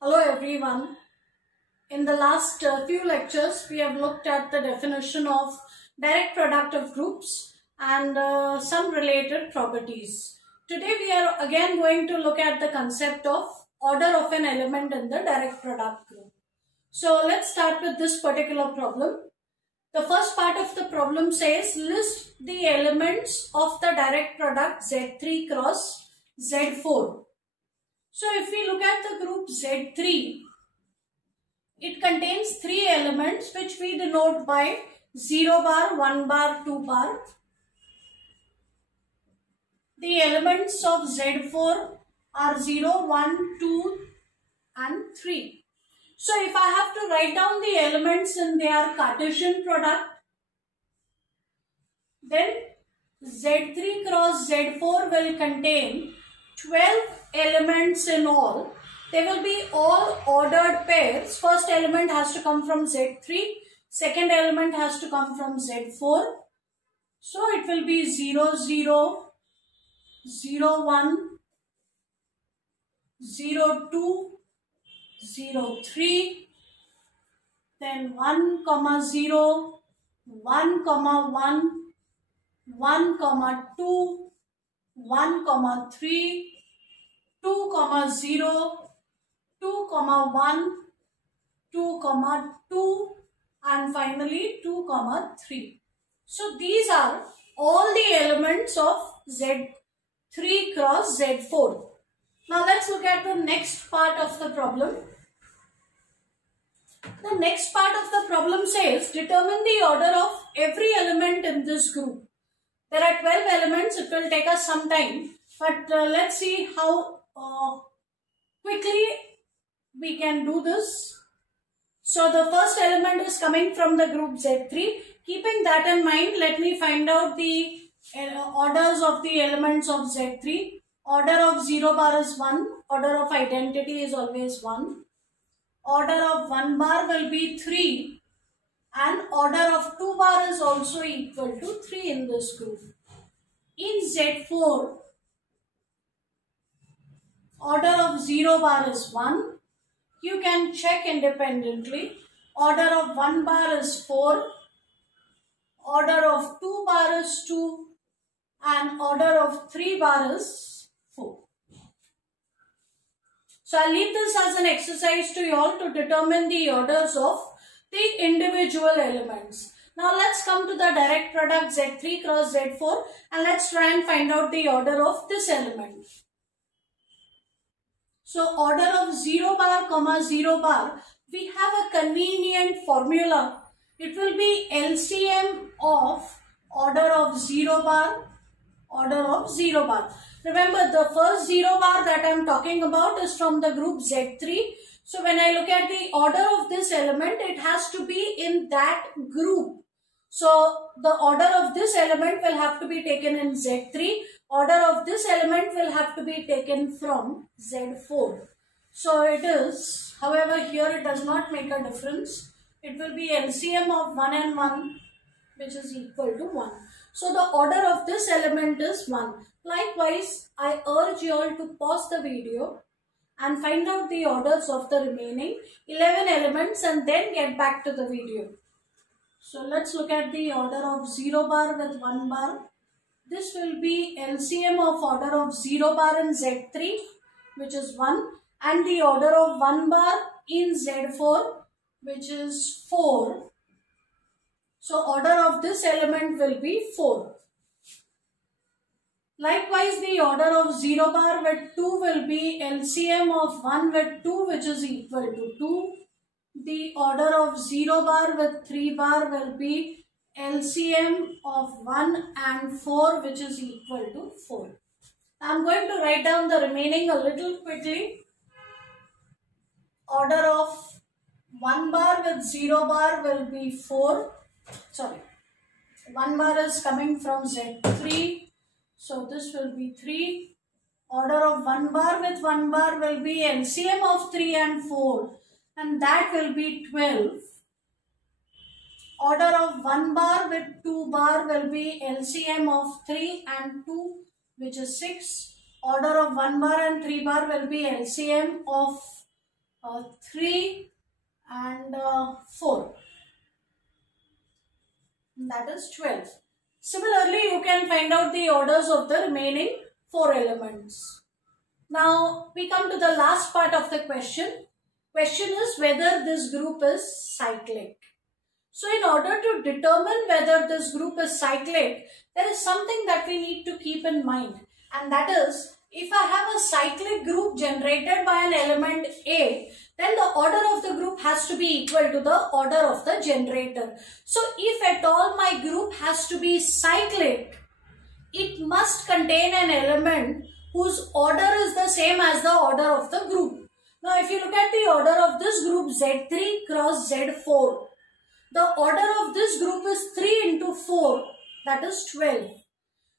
Hello everyone. In the last few lectures, we have looked at the definition of direct product of groups and some related properties. Today we are again going to look at the concept of order of an element in the direct product group. So let's start with this particular problem. The first part of the problem says list the elements of the direct product Z3 cross Z4. So if we look at the group Z3, it contains three elements which we denote by 0 bar, 1 bar, 2 bar. The elements of Z4 are 0, 1, 2 and 3. So if I have to write down the elements in their Cartesian product, then Z3 cross Z4 will contain 12 elements in all. They will be all ordered pairs. First element has to come from Z3. Second element has to come from Z4. So it will be 0, 0, 0, 1, 0, 2, 0, 3, then 1, 0, 1, 1, 1, 2, 1, 3, 2, 0, 2, 1, 2, 2 and finally 2, 3. So these are all the elements of Z3 cross Z4. Now let's look at the next part of the problem. The next part of the problem says determine the order of every element in this group. There are 12 elements. It will take us some time, but let's see how quickly we can do this. So the first element is coming from the group Z3. Keeping that in mind, let me find out the orders of the elements of Z3. Order of 0 bar is 1. Order of identity is always 1. Order of 1 bar will be 3. And order of 2 bar is also equal to 3 in this group. In Z4, order of 0 bar is 1. You can check independently. Order of 1 bar is 4. Order of 2 bar is 2. And order of 3 bar is 4. So I'll leave this as an exercise to you all to determine the orders of the individual elements. Now let's come to the direct product Z3 cross Z4 and let's try and find out the order of this element. So order of 0 bar, 0 bar, we have a convenient formula. It will be LCM of order of 0 bar, order of 0 bar. Remember, the first 0 bar that I am talking about is from the group Z3. So when I look at the order of this element, it has to be in that group. So the order of this element will have to be taken in Z3. Order of this element will have to be taken from Z4. So it is, however, here it does not make a difference. It will be LCM of 1 and 1, which is equal to 1. So the order of this element is 1. Likewise, I urge you all to pause the video and find out the orders of the remaining 11 elements and then get back to the video. So let's look at the order of 0 bar with 1 bar. This will be LCM of order of 0 bar in Z3, which is 1, and the order of 1 bar in Z4, which is 4. So order of this element will be 4. Likewise, the order of 0 bar with 2 will be LCM of 1 with 2, which is equal to 2. The order of 0 bar with 3 bar will be LCM of 1 and 4, which is equal to 4. I am going to write down the remaining a little quickly. Order of 1 bar with 0 bar will be 4. Sorry, 1 bar is coming from Z3. So this will be 3. Order of 1 bar with 1 bar will be LCM of 3 and 4. And that will be 12. Order of 1 bar with 2 bar will be LCM of 3 and 2, which is 6. Order of 1 bar and 3 bar will be LCM of 3 and 4. That is 12. Similarly, you can find out the orders of the remaining 4 elements. Now, we come to the last part of the question. Question is whether this group is cyclic. So, in order to determine whether this group is cyclic, there is something that we need to keep in mind. And that is, if I have a cyclic group generated by an element A, then the order of the group has to be equal to the order of the generator. So, if at all my group has to be cyclic, it must contain an element whose order is the same as the order of the group. Now, if you look at the order of this group Z3 cross Z4, the order of this group is 3 into 4, that is 12.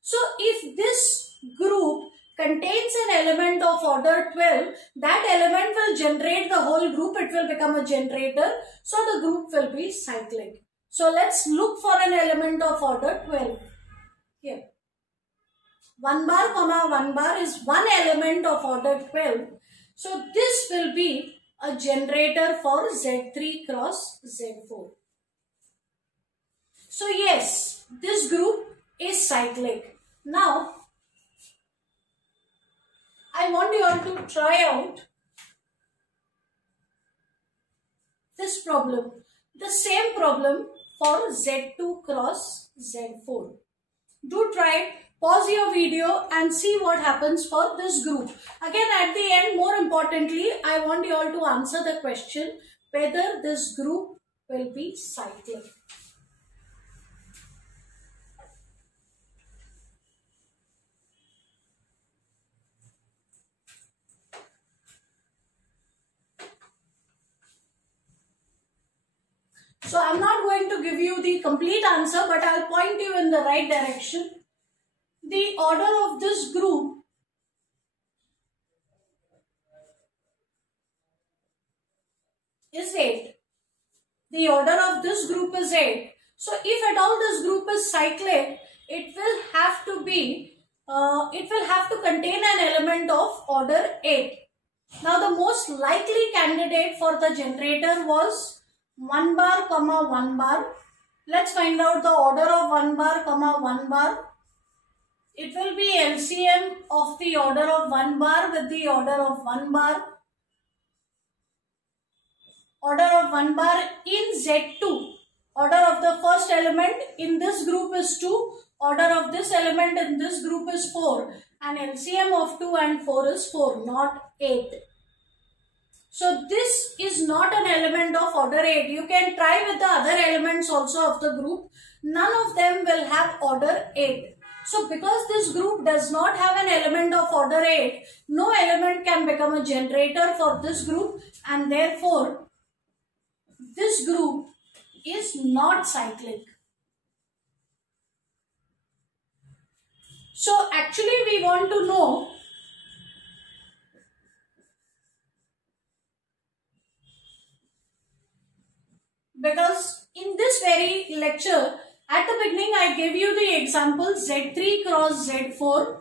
So, if this group contains an element of order 12, that element will generate the whole group. It will become a generator. So, the group will be cyclic. So, let's look for an element of order 12. Here. 1 bar comma 1 bar is one element of order 12. So, this will be a generator for Z3 cross Z4. So, yes, this group is cyclic. Now, I want you all to try out this problem. The same problem for Z2 cross Z4. Do try it. Pause your video and see what happens for this group. Again, at the end, more importantly, I want you all to answer the question whether this group will be cyclic. So, I am not going to give you the complete answer, but I will point you in the right direction. The order of this group is 8. The order of this group is 8. So, if at all this group is cyclic, it will have to contain an element of order 8. Now, the most likely candidate for the generator was 1 bar comma 1 bar. Let's find out the order of 1 bar comma 1 bar. It will be LCM of the order of 1 bar with the order of 1 bar. Order of 1 bar in Z2. Order of the first element in this group is 2. Order of this element in this group is 4. And LCM of 2 and 4 is 4, not 8. So, this is not an element of order 8. You can try with the other elements also of the group. None of them will have order 8. So, because this group does not have an element of order 8, no element can become a generator for this group, and therefore, this group is not cyclic. So, actually we want to know because in this very lecture, at the beginning I gave you the example Z3 cross Z4.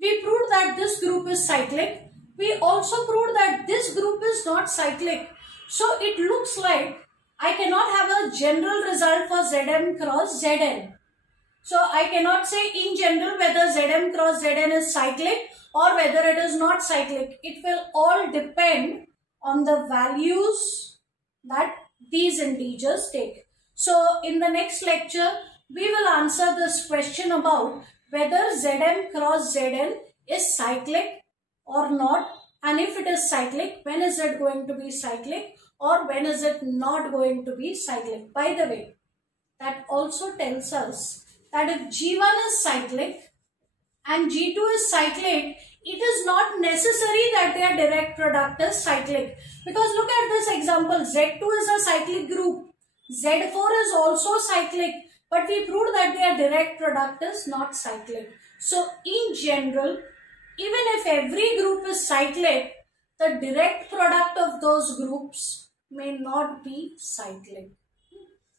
We proved that this group is cyclic. We also proved that this group is not cyclic. So it looks like I cannot have a general result for Zm cross Zn. So I cannot say in general whether Zm cross Zn is cyclic or whether it is not cyclic. It will all depend on the values that these integers take. So, in the next lecture, we will answer this question about whether Zm cross Zn is cyclic or not, and if it is cyclic, when is it going to be cyclic or when is it not going to be cyclic. By the way, that also tells us that if G1 is cyclic and G2 is cyclic, it is not necessary that their direct product is cyclic. Because look at this example, Z2 is a cyclic group. Z4 is also cyclic, but we proved that their direct product is not cyclic. So, in general, even if every group is cyclic, the direct product of those groups may not be cyclic.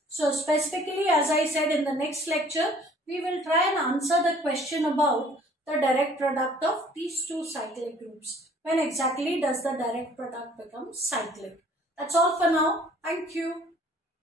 So, specifically, as I said in the next lecture, we will try and answer the question about the direct product of these two cyclic groups. When exactly does the direct product become cyclic? That's all for now. Thank you.